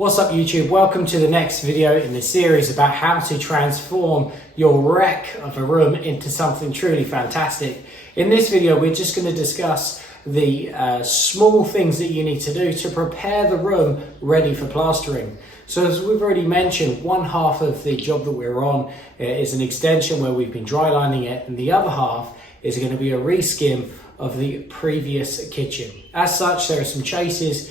What's up YouTube? Welcome to the next video in this series about how to transform your wreck of a room into something truly fantastic. In this video we're just going to discuss the small things that you need to do to prepare the room ready for plastering. So as we've already mentioned, one half of the job that we're on is an extension where we've been dry lining it, and the other half is going to be a reskim of the previous kitchen. As such, there are some chases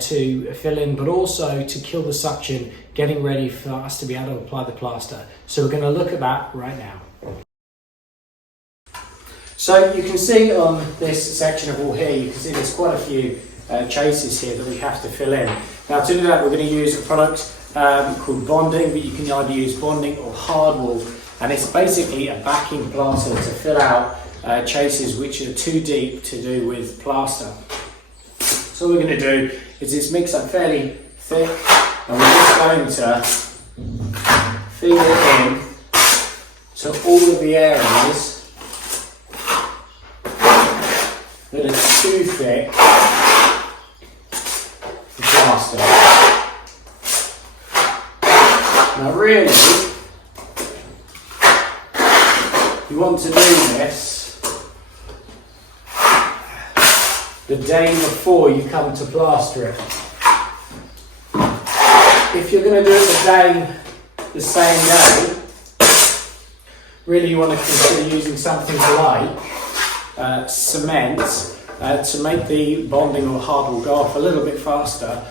to fill in, but also to kill the suction, getting ready for us to be able to apply the plaster. So we're going to look at that right now. So you can see on this section of wall here, you can see there's quite a few chases here that we have to fill in. Now to do that, we're going to use a product called bonding, but you can either use bonding or hardwall, and it's basically a backing plaster to fill out chases which are too deep to do with plaster. So what we're going to do is just mix up fairly thick, and we're just going to feed it in to all of the areas that are too thick for plaster. Now really, you want to do this the day before you come to plaster it. If you're going to do it the same day, really you want to consider using something like cement to make the bonding or hardwall go off a little bit faster,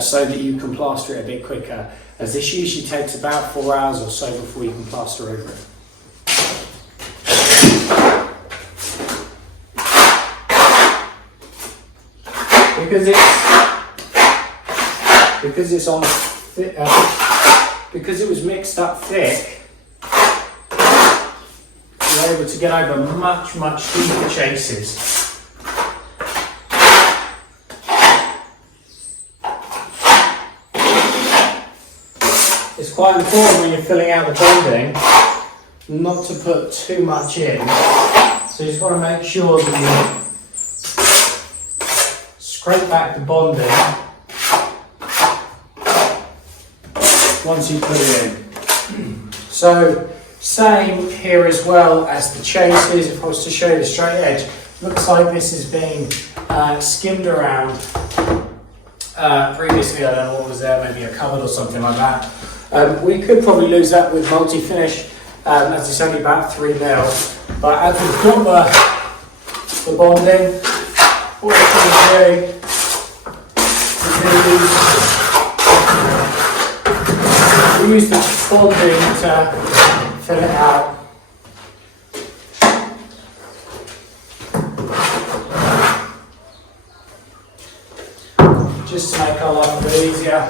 so that you can plaster it a bit quicker, as this usually takes about 4 hours or so before you can plaster over it. Because it was mixed up thick, you're able to get over much deeper chases. It's quite important when you're filling out the bonding not to put too much in, so you just want to make sure that you scrape back the bonding once you put it in. So same here as well as the chases. If I was to show you the straight edge, looks like this is being skimmed around previously. I don't know what was there, maybe a cupboard or something like that. We could probably lose that with multi-finish, as it's only about 3 mil, but as we've got the bonding, what we're going to do is we use the bonding to fill it out. Just to make our life a bit easier.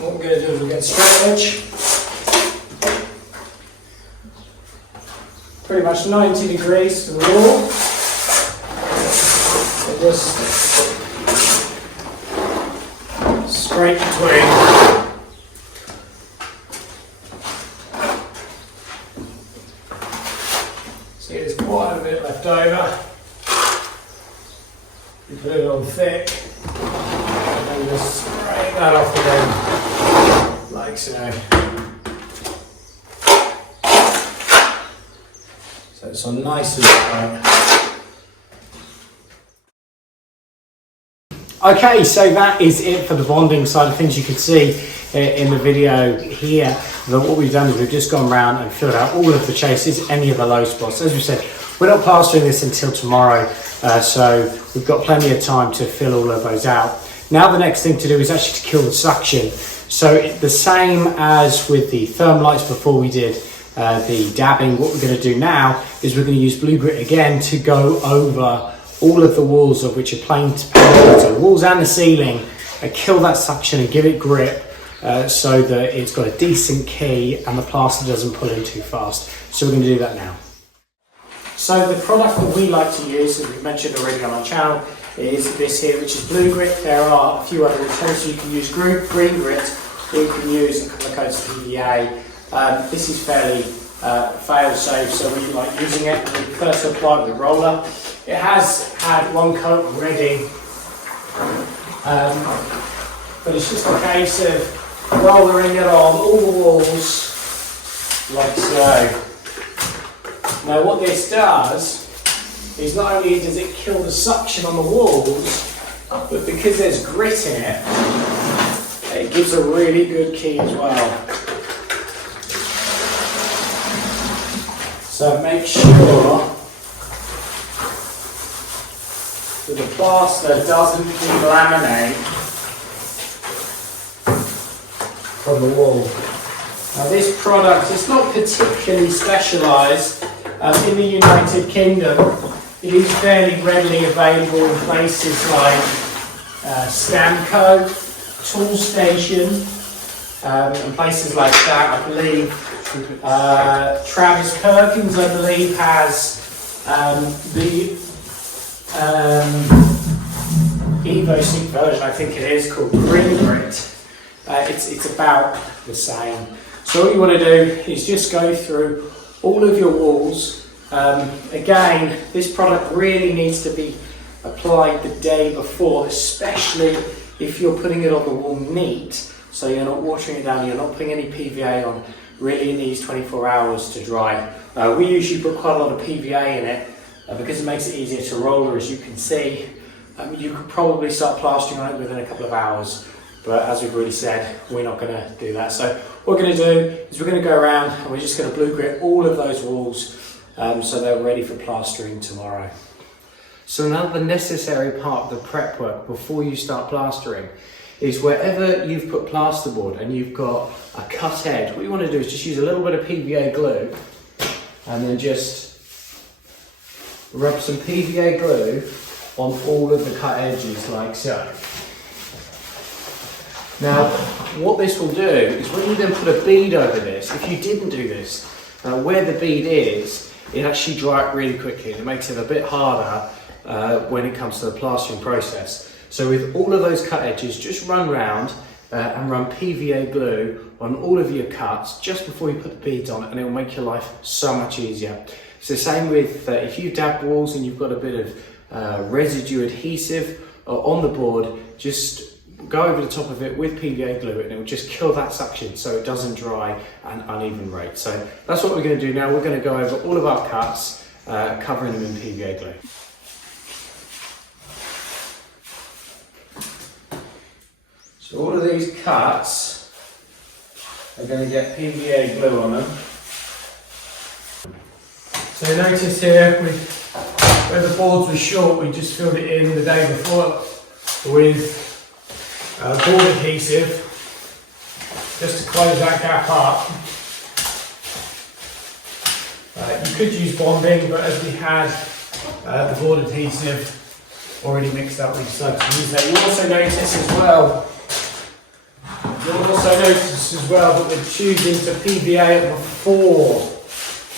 What we're going to do is we'll get straight edge, pretty much 90 degrees to the wall, so just straight between. See, there's quite a bit left over. You put it on thick and just scrape that off again. Like so. So it's on nice and tight. Okay, so that is it for the bonding side of things. You can see in the video here that what we've done is we've just gone around and filled out all of the chases, any of the low spots. As we said, we're not plastering this until tomorrow, so we've got plenty of time to fill all of those out. Now the next thing to do is actually to kill the suction. So the same as with the thermalites before we did the dabbing, what we're going to do now is we're going to use blue grit again to go over all of the walls of which are plain to paint, so the walls and the ceiling, and kill that suction and give it grip so that it's got a decent key and the plaster doesn't pull in too fast. So we're going to do that now. So the product that we like to use, as we've mentioned already on our channel, is this here, which is blue grit. There are a few other alternatives. You can use green grit, or you can use a couple of coats of PVA. This is fairly fail safe, so we like using it. We first apply with a roller. It has had one coat already, but it's just a case of rollering it on all the walls like so. Now what this does is not only does it kill the suction on the walls, but because there's grit in it, it gives a really good key as well. So make sure that the plaster doesn't delaminate from the wall. Now this product is not particularly specialised in the United Kingdom. It is fairly readily available in places like Stamco, Toolstation, and places like that, I believe. Travis Perkins, I believe, has the EvoSync version, I think it is, called Green Grit. It's about the same. So what you want to do is just go through all of your walls. Again, this product really needs to be applied the day before, especially if you're putting it on the wall neat, so you're not watering it down, you're not putting any PVA on. Really it needs 24 hours to dry. We usually put quite a lot of PVA in it because it makes it easier to roller, as you can see. You could probably start plastering on it within a couple of hours, but as we've already said, we're not going to do that. So what we're going to do is we're going to go around and we're just going to blue grit all of those walls so they're ready for plastering tomorrow. So another necessary part of the prep work before you start plastering is wherever you've put plasterboard and you've got a cut edge, what you want to do is just use a little bit of PVA glue and then just rub some PVA glue on all of the cut edges like so. Now what this will do is when you then put a bead over this, if you didn't do this, where the bead is, it actually dries out really quickly and it makes it a bit harder when it comes to the plastering process. So with all of those cut edges, just run round and run PVA glue on all of your cuts just before you put the beads on, and it will make your life so much easier. It's the same with if you've dabbed walls and you've got a bit of residue adhesive on the board, just go over the top of it with PVA glue and it will just kill that suction so it doesn't dry at an uneven rate. So that's what we're going to do now. We're going to go over all of our cuts, covering them in PVA glue. So all of these cuts are going to get PVA glue on them. So notice here, where the boards were short, we just filled it in the day before with board adhesive, just to close that gap up. You could use bonding, but as we had the board adhesive already mixed up, we decided to use that. You'll also notice as well that we're choosing to PVA it before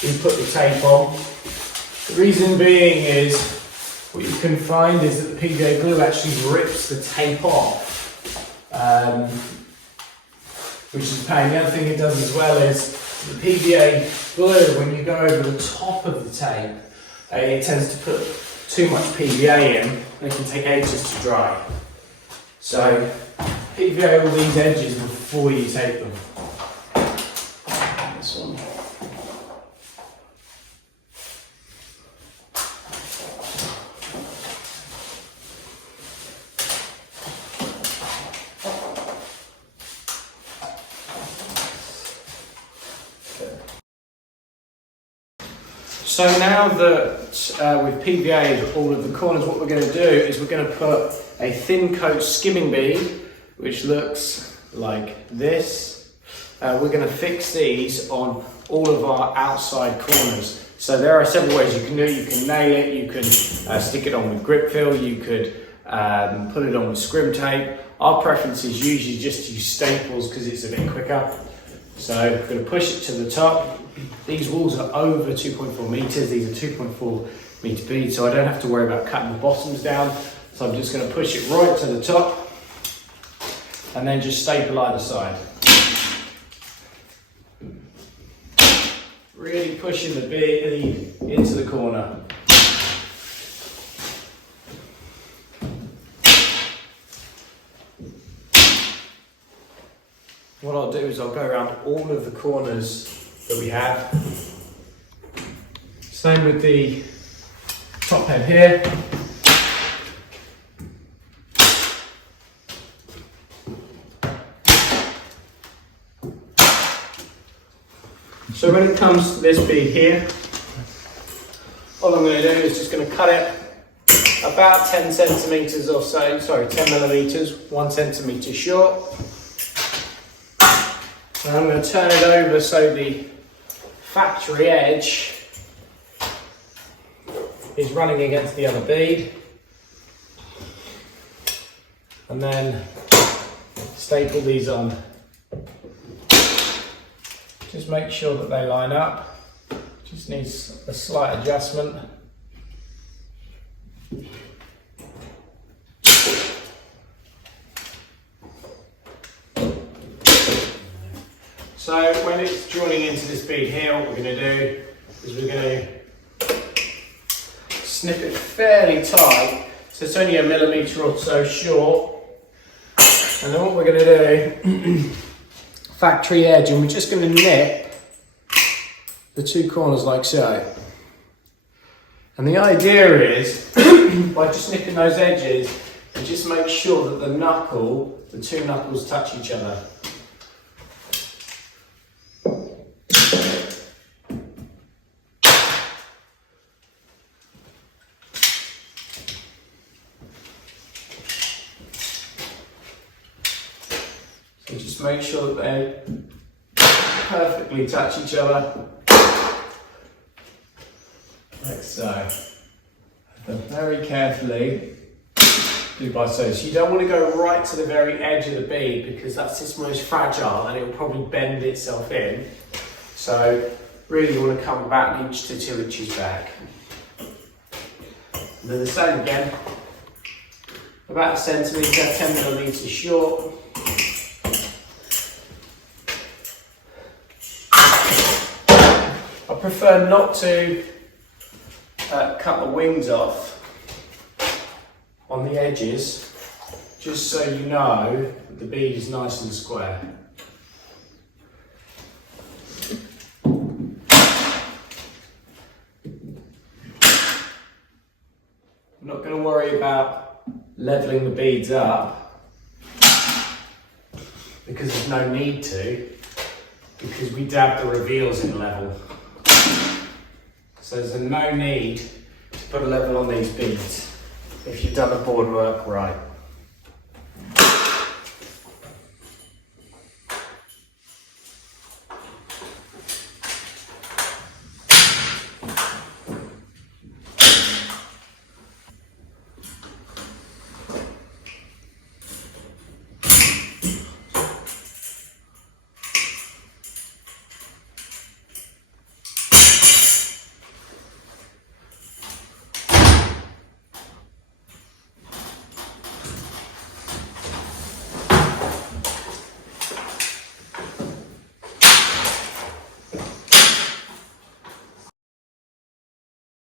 we put the tape on. The reason being is, what you can find is that the PVA glue actually rips the tape off, which is a pain. The other thing it does as well is the PVA glue, when you go over the top of the tape, it tends to put too much PVA in and it can take ages to dry. So PVA all these edges before you tape them. This one. So now that we've PVA'd all of the corners, what we're going to do is we're going to put a thin coat skimming bead, which looks like this. We're going to fix these on all of our outside corners. So there are several ways you can do it. You can nail it, you can stick it on with grip fill, you could put it on with scrim tape. Our preference is usually just to use staples because it's a bit quicker. So we're going to push it to the top. These walls are over 2.4 meters. These are 2.4 meter beads, so I don't have to worry about cutting the bottoms down. So I'm just going to push it right to the top and then just staple either side. Really pushing the bead into the corner. What I'll do is I'll go around all of the corners that we have. Same with the top head here. So when it comes to this bead here, all I'm going to do is just going to cut it about 10 centimetres or so, sorry, 10 millimetres, 1 centimetre short. And I'm going to turn it over so the factory edge is running against the other bead. And then staple these on. Just make sure that they line up. Just needs a slight adjustment. So when it's joining into this bead here, what we're going to do is we're going to snip it fairly tight, so it's only a millimetre or so short. And then what we're going to do, factory edge, and we're just going to nip the two corners like so. And the idea is, by just nipping those edges, you just make sure that the two knuckles touch each other. So just make sure that they perfectly touch each other, like so. And very carefully do by so. So you don't want to go right to the very edge of the bead because that's its most fragile and it will probably bend itself in. So really you want to come about 1 to 2 inches back. And then the same again, about 1 centimetre, 10 millimetres short. I prefer not to cut the wings off on the edges, just so you know that the bead is nice and square. I'm not going to worry about levelling the beads up because there's no need to, because we dab the reveals in level. So there's no need to put a level on these beads if you've done the board work right.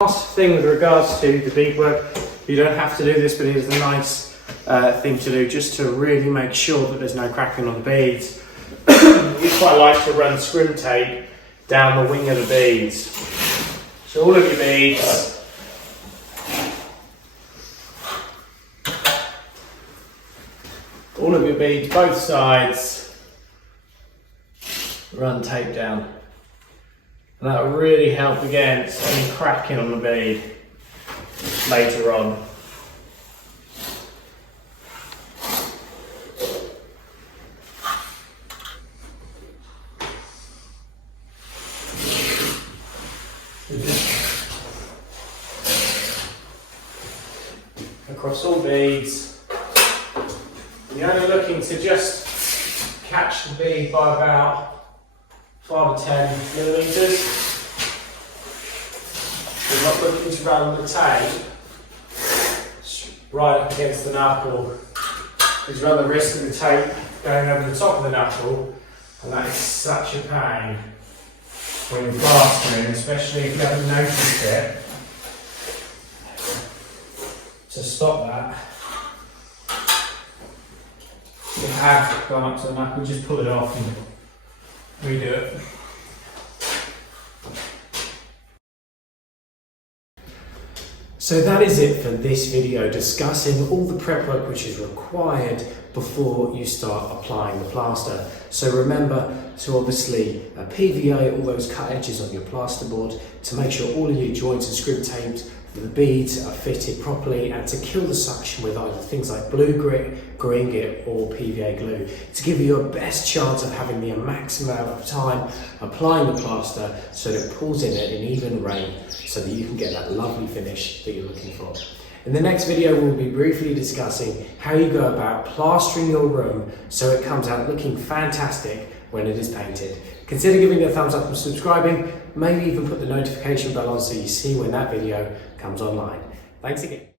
Last thing with regards to the beadwork, you don't have to do this, but it is a nice thing to do just to really make sure that there's no cracking on the beads. We quite like to run scrim tape down the wing of the beads. So all of your beads, both sides, run tape down. And that will really help against any cracking on the bead later on. Across all beads. You're only looking to just catch the bead by about 5 or 10 millimetres. We're not looking to run the tape right up against the knuckle, because you run the risk of the tape going over the top of the knuckle, and that is such a pain when you're plastering, especially if you haven't noticed it. To stop that, if you have gone up to the knuckle, just pull it off and redo it. So that is it for this video, discussing all the prep work which is required before you start applying the plaster. So remember to obviously PVA all those cut edges on your plasterboard to make sure all of your joints are screw taped, the beads are fitted properly, and to kill the suction with either things like blue grit, green grit or PVA glue to give you your best chance of having the maximum amount of time applying the plaster so that it pulls in at an even rate so that you can get that lovely finish that you're looking for. In the next video, we'll be briefly discussing how you go about plastering your room so it comes out looking fantastic when it is painted. Consider giving it a thumbs up and subscribing, maybe even put the notification bell on so you see when that video comes online. Thanks again.